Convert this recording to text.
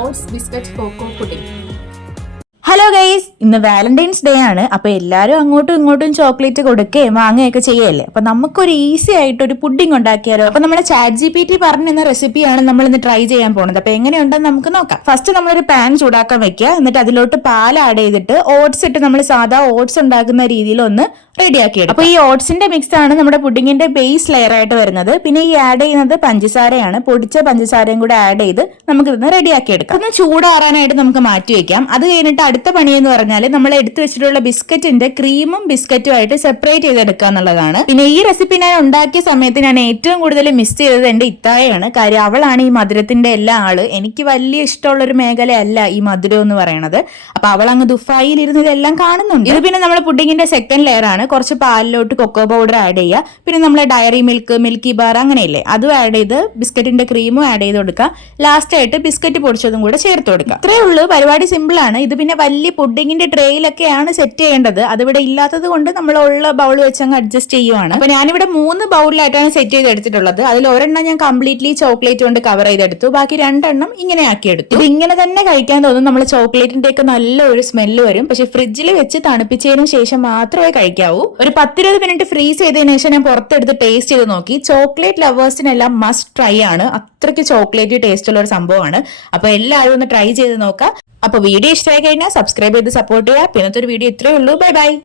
Oats biscuit cocoa pudding. Hello guys, ഇന്ന് Valentine's Day ആണ്. അപ്പൊ എല്ലാരും അങ്ങോട്ടും ഇങ്ങോട്ടും ചോക്ലേറ്റ് കൊടുക്കുകയും വാങ്ങുകയൊക്കെ ചെയ്യല്ലേ. അപ്പൊ നമുക്കൊരു ഈസി ആയിട്ട് ഒരു പുഡിംഗ് ഉണ്ടാക്കിയാലോ? അപ്പൊ നമ്മുടെ ChatGPT പറഞ്ഞ റെസിപ്പിയാണ് നമ്മൾ ഇന്ന് ട്രൈ ചെയ്യാൻ പോകുന്നത്. അപ്പൊ എങ്ങനെയുണ്ടെന്ന് നമുക്ക് നോക്കാം. ഫസ്റ്റ് നമ്മളൊരു പാൻ ചൂടാക്കാൻ വെക്കുക. എന്നിട്ട് അതിലോട്ട് പാൽ ആഡ് ചെയ്തിട്ട് ഓട്സ് ഇട്ട് നമ്മൾ സാധാ ഓട്സ് ഉണ്ടാക്കുന്ന രീതിയിൽ ഒന്ന് റെഡിയാക്കി എടുക്കും. അപ്പൊ ഈ ഓട്സിന്റെ മിക്സ് ആണ് നമ്മുടെ പുഡിങ്ങിന്റെ ബേസ് ലെയർ ആയിട്ട് വരുന്നത്. പിന്നെ ഈ ആഡ് ചെയ്യുന്നത് പഞ്ചസാരയാണ്. പൊടിച്ച പഞ്ചസാരയും കൂടെ ആഡ് ചെയ്ത് നമുക്ക് ഇതൊന്ന് റെഡിയാക്കി എടുക്കാം. ഒന്ന് ചൂടാറാനായിട്ട് നമുക്ക് മാറ്റി വെക്കാം. അത് കഴിഞ്ഞിട്ട് അടുത്ത പണി എന്ന് പറഞ്ഞാൽ നമ്മൾ എടുത്തു വെച്ചിട്ടുള്ള ബിസ്ക്കറ്റിന്റെ ക്രീമും ബിസ്ക്കറ്റും ആയിട്ട് സെപ്പറേറ്റ് ചെയ്തെടുക്കുക എന്നുള്ളതാണ്. പിന്നെ ഈ റെസിപ്പി ഞാൻ ഉണ്ടാക്കിയ സമയത്ത് ഞാൻ ഏറ്റവും കൂടുതൽ മിസ് ചെയ്തത് എന്റെ ഇത്തായാണ്. കാര്യം അവളാണ് ഈ മധുരത്തിന്റെ എല്ലാ ആള്. എനിക്ക് വലിയ ഇഷ്ടമുള്ള ഒരു മേഖലയല്ല ഈ മധുരം എന്ന് പറയുന്നത്. അപ്പൊ അവൾ അങ്ങ് ദുഫായിൽ ഇരുന്ന് ഇതെല്ലാം കാണുന്നുണ്ട്. ഇത് പിന്നെ നമ്മുടെ പുഡിങ്ങിന്റെ സെക്കൻഡ് ലെയർ ആണ്. കുറച്ച് പാലിലോട്ട് കൊക്കോ പൗഡർ ആഡ് ചെയ്യുക. പിന്നെ നമ്മളെ ഡയറി മിൽക്ക്, മിൽക്കി ബാർ അങ്ങനെയല്ലേ, അതും ആഡ് ചെയ്ത് ബിസ്ക്കറ്റിന്റെ ക്രീമും ആഡ് ചെയ്ത് കൊടുക്കുക. ലാസ്റ്റ് ആയിട്ട് ബിസ്ക്കറ്റ് പൊടിച്ചതും കൂടെ ചേർത്ത് കൊടുക്കുക. ഇത്രയേ ഉള്ളൂ, പരിപാടി സിമ്പിൾ ആണ്. ഇത് പിന്നെ വലിയ പുഡിങ്ങിന്റെ ട്രേയിലൊക്കെയാണ് സെറ്റ് ചെയ്യേണ്ടത്. അതിവിടെ ഇല്ലാത്തത് കൊണ്ട് നമ്മൾ ഉള്ള ബൗൾ വെച്ച് അങ്ങ് അഡ്ജസ്റ്റ് ചെയ്യുവാണ്. അപ്പൊ ഞാനിവിടെ 3 ബൗളിലായിട്ടാണ് സെറ്റ് ചെയ്ത് എടുത്തിട്ടുള്ളത്. അതിൽ ഒരെണ്ണം ഞാൻ കംപ്ലീറ്റ്ലി ചോക്ലേറ്റ് കൊണ്ട് കവർ ചെയ്തെടുത്തു. ബാക്കി 2 എണ്ണം ഇങ്ങനെ ആക്കി എടുത്തു. ഇത് ഇങ്ങനെ തന്നെ കഴിക്കാൻ തോന്നും. നമ്മൾ ചോക്ലേറ്റിന്റെ ഒക്കെ നല്ലൊരു സ്മെല്ല് വരും. പക്ഷെ ഫ്രിഡ്ജിൽ വെച്ച് തണുപ്പിച്ചതിന് ശേഷം മാത്രമേ കഴിക്കാവൂ. ഒരു 10-20 മിനിറ്റ് ഫ്രീസ് ചെയ്തതിനു ശേഷം ഞാൻ പുറത്തെടുത്ത് ടേസ്റ്റ് ചെയ്ത് നോക്കി. ചോക്ലേറ്റ് ലവേഴ്സിനെല്ലാം മസ്റ്റ് ട്രൈ ആണ്. അത്രയ്ക്ക് ചോക്ലേറ്റ് ടേസ്റ്റ് ഉള്ള ഒരു സംഭവമാണ്. അപ്പൊ എല്ലാവരും ഒന്ന് ട്രൈ ചെയ്ത് നോക്കാം. അപ്പൊ വീഡിയോ ഇഷ്ടമായി കഴിഞ്ഞാൽ സബ്സ്ക്രൈബ് ചെയ്ത് സപ്പോർട്ട് ചെയ്യുക. പിന്നത്തെ ഒരു വീഡിയോ ഇത്രയേ ഉള്ളൂ. Bye bye.